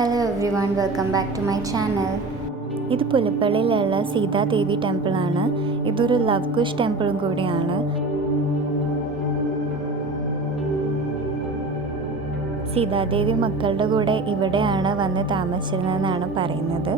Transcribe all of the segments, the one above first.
Hello everyone, welcome back to my channel. ഇത് പുലപ്പള്ളിയിലുള്ള സീതാദേവി ടെമ്പിളാണ്. ഇതൊരു ലവ് കുഷ് ടെമ്പിളും കൂടിയാണ്. സീതാദേവി മക്കളുടെ കൂടെ ഇവിടെയാണ് വന്ന് താമസിച്ചിരുന്നതെന്നാണ് പറയുന്നത്.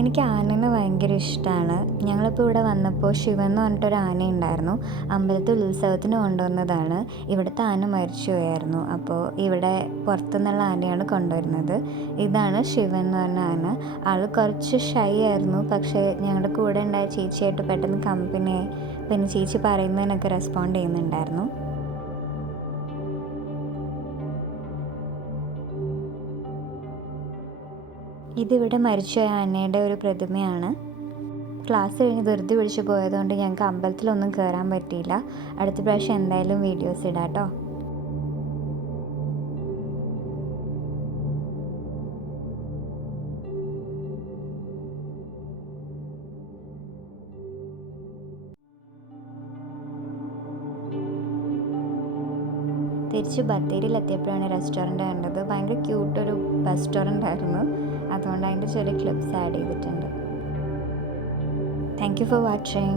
എനിക്ക് ആനനെ ഭയങ്കര ഇഷ്ടമാണ്. ഞങ്ങളിപ്പോൾ ഇവിടെ വന്നപ്പോൾ ശിവൻ എന്ന് പറഞ്ഞിട്ടൊരു ആന ഉണ്ടായിരുന്നു. അമ്പലത്തിൽ ഉത്സവത്തിന് കൊണ്ടുവന്നതാണ്. ഇവിടുത്തെ ആന മരിച്ചു പോയായിരുന്നു. അപ്പോൾ ഇവിടെ പുറത്തുനിന്നുള്ള ആനയാണ് കൊണ്ടുവരുന്നത്. ഇതാണ് ശിവൻ എന്ന് പറഞ്ഞ ആന. ആൾ കുറച്ച് ഷൈ ആയിരുന്നു. പക്ഷേ ഞങ്ങളുടെ കൂടെ ഉണ്ടായ ചേച്ചിയായിട്ട് പെട്ടെന്ന് കമ്പനിയായി. പിന്നെ ചേച്ചി പറയുന്നതിനൊക്കെ റെസ്പോണ്ട് ചെയ്യുന്നുണ്ടായിരുന്നു. ഇതിവിടെ മരിച്ചുപോയ ആനയുടെ ഒരു പ്രതിമയാണ്. ക്ലാസ് കഴിഞ്ഞ് ധൃതി പിടിച്ച് പോയതുകൊണ്ട് ഞങ്ങൾക്ക് അമ്പലത്തിലൊന്നും കയറാൻ പറ്റിയില്ല. അടുത്ത പ്രാവശ്യം എന്തായാലും വീഡിയോസ് ഇടാം കേട്ടോ. തിരിച്ച് ബത്തേരിയിലെത്തിയപ്പോഴാണ് റെസ്റ്റോറൻറ്റ് കണ്ടത്. ഭയങ്കര ക്യൂട്ടൊരു റെസ്റ്റോറൻ്റ് ആയിരുന്നു. അതുകൊണ്ട് അതിൻ്റെ ചെറിയ ക്ലിപ്സ് ആഡ് ചെയ്തിട്ടുണ്ട്. Thank you for watching.